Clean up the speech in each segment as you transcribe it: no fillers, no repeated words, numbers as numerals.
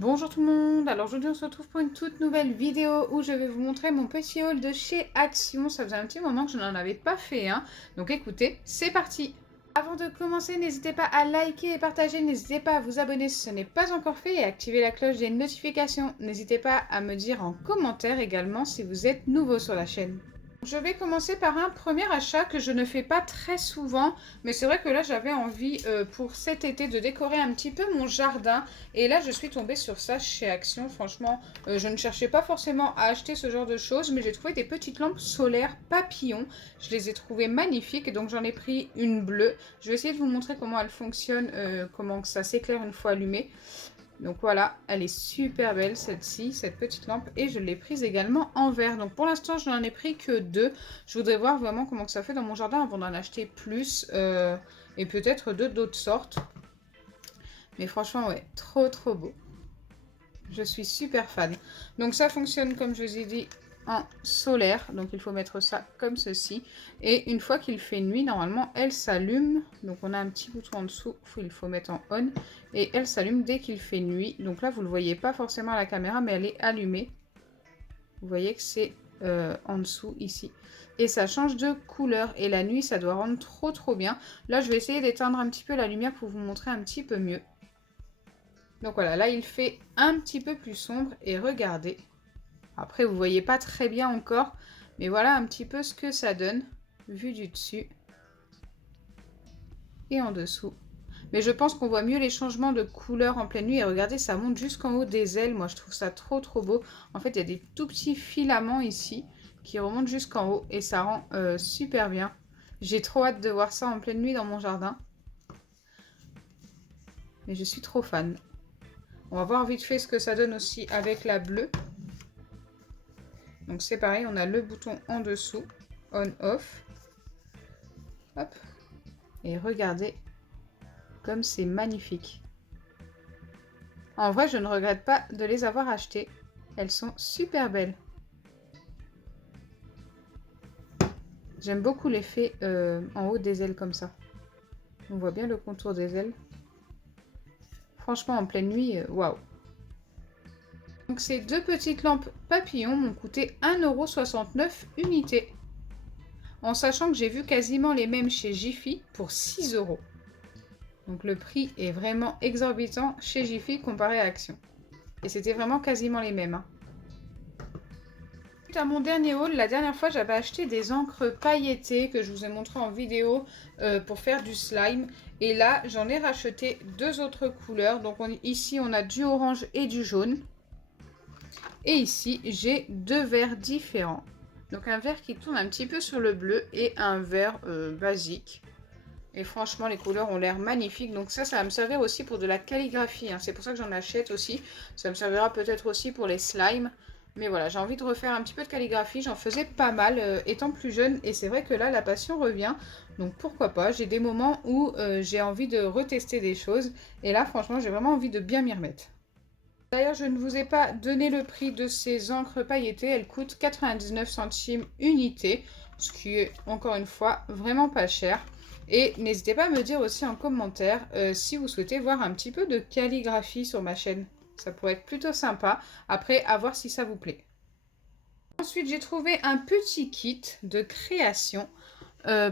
Bonjour tout le monde, alors aujourd'hui on se retrouve pour une toute nouvelle vidéo où je vais vous montrer mon petit haul de chez Action. Ça faisait un petit moment que je n'en avais pas fait un, donc écoutez, c'est parti. Avant de commencer, n'hésitez pas à liker et partager, n'hésitez pas à vous abonner si ce n'est pas encore fait et à activer la cloche des notifications. N'hésitez pas à me dire en commentaire également si vous êtes nouveau sur la chaîne. Je vais commencer par un premier achat que je ne fais pas très souvent, mais c'est vrai que là j'avais envie pour cet été de décorer un petit peu mon jardin. Et là je suis tombée sur ça chez Action. Franchement, je ne cherchais pas forcément à acheter ce genre de choses, mais j'ai trouvé des petites lampes solaires papillons. Je les ai trouvées magnifiques, donc j'en ai pris une bleue. Je vais essayer de vous montrer comment elle fonctionne, comment ça s'éclaire une fois allumée. Donc voilà, elle est super belle celle-ci, cette petite lampe. Et je l'ai prise également en verre. Donc pour l'instant, je n'en ai pris que deux. Je voudrais voir vraiment comment ça fait dans mon jardin avant d'en acheter plus. Et peut-être d'autres sortes. Mais franchement, ouais, trop beau. Je suis super fan. Donc ça fonctionne comme je vous ai dit en solaire. Donc il faut mettre ça comme ceci. Et une fois qu'il fait nuit, normalement, elle s'allume. Donc on a un petit bouton en dessous, il faut mettre en on. Et elle s'allume dès qu'il fait nuit. Donc là, vous ne le voyez pas forcément à la caméra, mais elle est allumée. Vous voyez que c'est en dessous ici. Et ça change de couleur. Et la nuit, ça doit rendre trop bien. Là, je vais essayer d'éteindre un petit peu la lumière pour vous montrer un petit peu mieux. Donc voilà, là il fait un petit peu plus sombre et regardez. Après vous voyez pas très bien encore, mais voilà un petit peu ce que ça donne, vu du dessus et en dessous. Mais je pense qu'on voit mieux les changements de couleur en pleine nuit. Et regardez, ça monte jusqu'en haut des ailes. Moi je trouve ça trop beau. En fait il y a des tout petits filaments ici qui remontent jusqu'en haut et ça rend super bien. J'ai trop hâte de voir ça en pleine nuit dans mon jardin. Mais je suis trop fan. On va voir vite fait ce que ça donne aussi avec la bleue. Donc c'est pareil, on a le bouton en dessous, on-off. Hop. Et regardez comme c'est magnifique. En vrai, je ne regrette pas de les avoir achetées. Elles sont super belles. J'aime beaucoup l'effet en haut des ailes comme ça. On voit bien le contour des ailes. Franchement, en pleine nuit, waouh. Donc ces deux petites lampes papillons m'ont coûté 1,69 € unité. En sachant que j'ai vu quasiment les mêmes chez Jiffy pour 6 €. Donc le prix est vraiment exorbitant chez Jiffy comparé à Action. Et c'était vraiment quasiment les mêmes. Suite à mon dernier haul, la dernière fois j'avais acheté des encres pailletées que je vous ai montré en vidéo pour faire du slime. Et là j'en ai racheté deux autres couleurs. Donc ici on a du orange et du jaune. Et ici j'ai deux verts différents. Donc un vert qui tourne un petit peu sur le bleu et un vert basique. Et franchement, les couleurs ont l'air magnifiques. Donc ça va me servir aussi pour de la calligraphie. Hein. C'est pour ça que j'en achète aussi. Ça me servira peut-être aussi pour les slimes. Mais voilà, j'ai envie de refaire un petit peu de calligraphie. J'en faisais pas mal étant plus jeune. Et c'est vrai que là, la passion revient. Donc pourquoi pas. J'ai des moments où j'ai envie de retester des choses. Et là, franchement, j'ai vraiment envie de bien m'y remettre. D'ailleurs, je ne vous ai pas donné le prix de ces encres pailletées. Elles coûtent 99 centimes unité. Ce qui est, encore une fois, vraiment pas cher. Et n'hésitez pas à me dire aussi en commentaire si vous souhaitez voir un petit peu de calligraphie sur ma chaîne. Ça pourrait être plutôt sympa. Après, à voir si ça vous plaît. Ensuite, j'ai trouvé un petit kit de création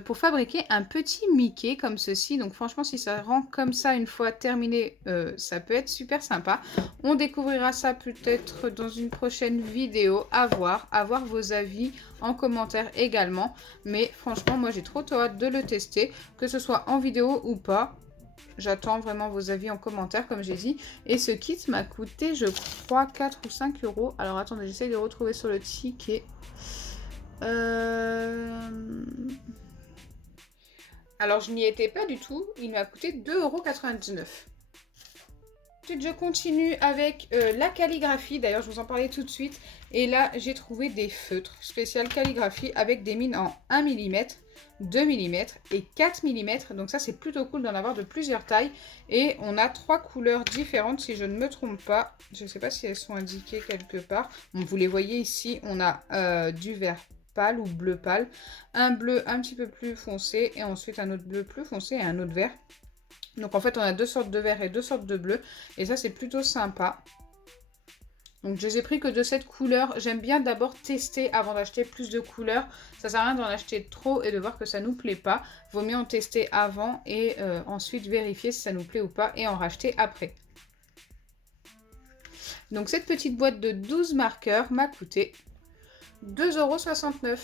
pour fabriquer un petit Mickey comme ceci. Donc franchement, si ça rend comme ça une fois terminé, ça peut être super sympa. On découvrira ça peut-être dans une prochaine vidéo. À voir vos avis en commentaire également. Mais franchement, moi j'ai trop hâte de le tester, que ce soit en vidéo ou pas. J'attends vraiment vos avis en commentaire, comme j'ai dit. Et ce kit m'a coûté, je crois, 4 ou 5 €. Alors attendez, j'essaie de retrouver sur le ticket. Alors je n'y étais pas du tout, il m'a coûté 2,99 €. Ensuite je continue avec la calligraphie, d'ailleurs je vous en parlais tout de suite. Et là j'ai trouvé des feutres spécial calligraphie avec des mines en 1 mm, 2 mm et 4 mm. Donc ça c'est plutôt cool d'en avoir de plusieurs tailles. Et on a 3 couleurs différentes si je ne me trompe pas. Je ne sais pas si elles sont indiquées quelque part. Bon, vous les voyez ici, on a du vert pâle ou bleu pâle, un bleu un petit peu plus foncé et ensuite un autre bleu plus foncé et un autre vert. Donc en fait on a deux sortes de vert et deux sortes de bleu et ça c'est plutôt sympa. Donc je les ai pris que de cette couleur. J'aime bien d'abord tester avant d'acheter plus de couleurs. Ça sert à rien d'en acheter trop et de voir que ça nous plaît pas. Vaut mieux en tester avant et ensuite vérifier si ça nous plaît ou pas et en racheter après. Donc cette petite boîte de 12 marqueurs m'a coûté 2,69 €.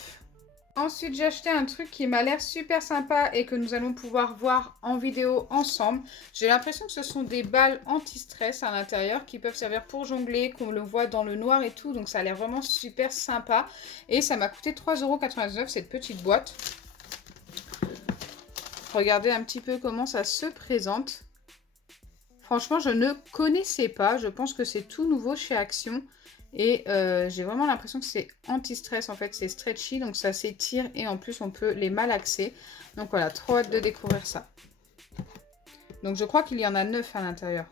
Ensuite, j'ai acheté un truc qui m'a l'air super sympa et que nous allons pouvoir voir en vidéo ensemble. J'ai l'impression que ce sont des balles anti-stress à l'intérieur qui peuvent servir pour jongler, qu'on le voit dans le noir et tout. Donc ça a l'air vraiment super sympa. Et ça m'a coûté 3,99 € cette petite boîte. Regardez un petit peu comment ça se présente. Franchement, je ne connaissais pas. Je pense que c'est tout nouveau chez Action. Et j'ai vraiment l'impression que c'est anti-stress en fait, c'est stretchy, donc ça s'étire et en plus on peut les malaxer. Donc voilà, trop hâte de découvrir ça. Donc je crois qu'il y en a 9 à l'intérieur.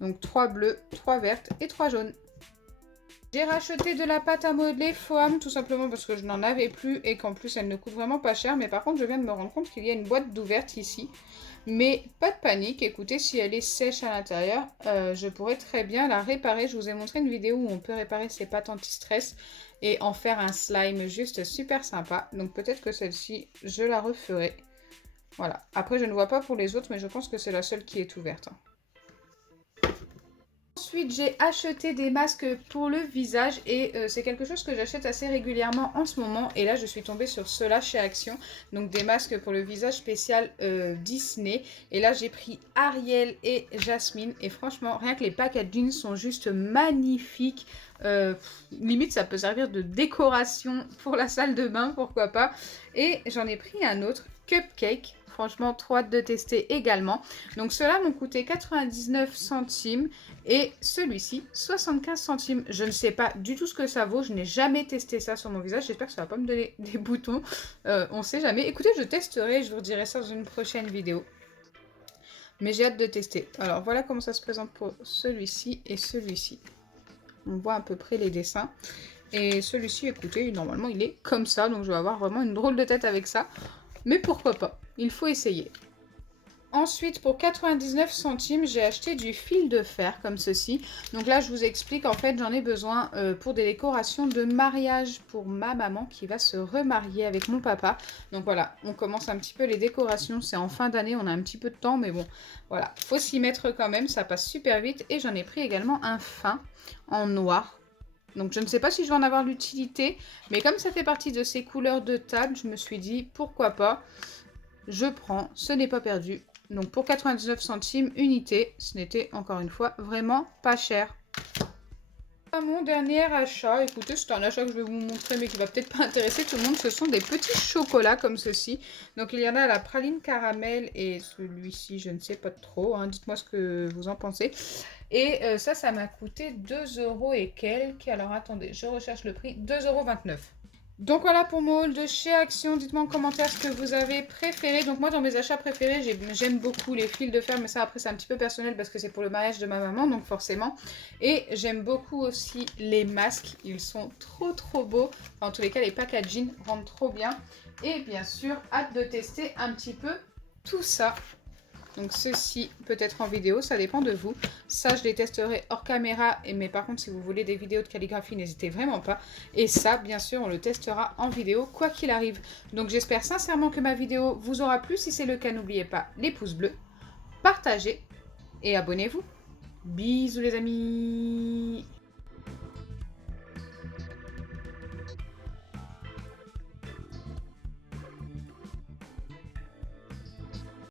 Donc 3 bleues, 3 vertes et 3 jaunes. J'ai racheté de la pâte à modeler Foam tout simplement parce que je n'en avais plus et qu'en plus elle ne coûte vraiment pas cher. Mais par contre je viens de me rendre compte qu'il y a une boîte d'ouverte ici. Mais pas de panique, écoutez, si elle est sèche à l'intérieur, je pourrais très bien la réparer. Je vous ai montré une vidéo où on peut réparer ses pâtes anti-stress et en faire un slime juste super sympa. Donc peut-être que celle-ci, je la referai. Voilà. Après, je ne vois pas pour les autres, mais je pense que c'est la seule qui est ouverte. Ensuite, j'ai acheté des masques pour le visage et c'est quelque chose que j'achète assez régulièrement en ce moment. Et là, je suis tombée sur cela chez Action. Donc, des masques pour le visage spécial Disney. Et là, j'ai pris Ariel et Jasmine. Et franchement, rien que les packaging sont juste magnifiques. Limite, ça peut servir de décoration pour la salle de bain, pourquoi pas. Et j'en ai pris un autre, Cupcake. Franchement, trop hâte de tester également. Donc, ceux-là m'ont coûté 99 centimes et celui-ci 75 centimes. Je ne sais pas du tout ce que ça vaut. Je n'ai jamais testé ça sur mon visage. J'espère que ça ne va pas me donner des boutons. On ne sait jamais. Écoutez, je testerai. Je vous redirai ça dans une prochaine vidéo. Mais j'ai hâte de tester. Alors, voilà comment ça se présente pour celui-ci et celui-ci. On voit à peu près les dessins. Et celui-ci, écoutez, normalement, il est comme ça. Donc, je vais avoir vraiment une drôle de tête avec ça. Mais pourquoi pas? Il faut essayer. Ensuite, pour 99 centimes, j'ai acheté du fil de fer comme ceci. Donc là, je vous explique, en fait, j'en ai besoin pour des décorations de mariage pour ma maman qui va se remarier avec mon papa. Donc voilà, on commence un petit peu les décorations. C'est en fin d'année, on a un petit peu de temps, mais bon, voilà. Faut s'y mettre quand même, ça passe super vite. Et j'en ai pris également un fin en noir. Donc je ne sais pas si je vais en avoir l'utilité, mais comme ça fait partie de ces couleurs de table, je me suis dit pourquoi pas, je prends, ce n'est pas perdu. Donc pour 99 centimes unité, ce n'était encore une fois vraiment pas cher. Mon dernier achat, écoutez, c'est un achat que je vais vous montrer mais qui va peut-être pas intéresser tout le monde, ce sont des petits chocolats comme ceci. Donc il y en a la praline caramel et celui-ci, je ne sais pas trop, hein. Dites-moi ce que vous en pensez. Et ça m'a coûté 2 € et quelques. Alors attendez, je recherche le prix, 2,29 €. Donc voilà pour mon haul de chez Action. Dites-moi en commentaire ce que vous avez préféré. Donc moi dans mes achats préférés, j'aime beaucoup les fils de fer. Mais ça après c'est un petit peu personnel parce que c'est pour le mariage de ma maman. Donc forcément. Et j'aime beaucoup aussi les masques. Ils sont trop beaux. Enfin, en tous les cas les packaging rendent trop bien. Et bien sûr hâte de tester un petit peu tout ça. Donc ceci peut être en vidéo, ça dépend de vous. Ça, je les testerai hors caméra. Mais par contre, si vous voulez des vidéos de calligraphie, n'hésitez vraiment pas. Et ça, bien sûr, on le testera en vidéo, quoi qu'il arrive. Donc j'espère sincèrement que ma vidéo vous aura plu. Si c'est le cas, n'oubliez pas les pouces bleus, partagez et abonnez-vous. Bisous les amis!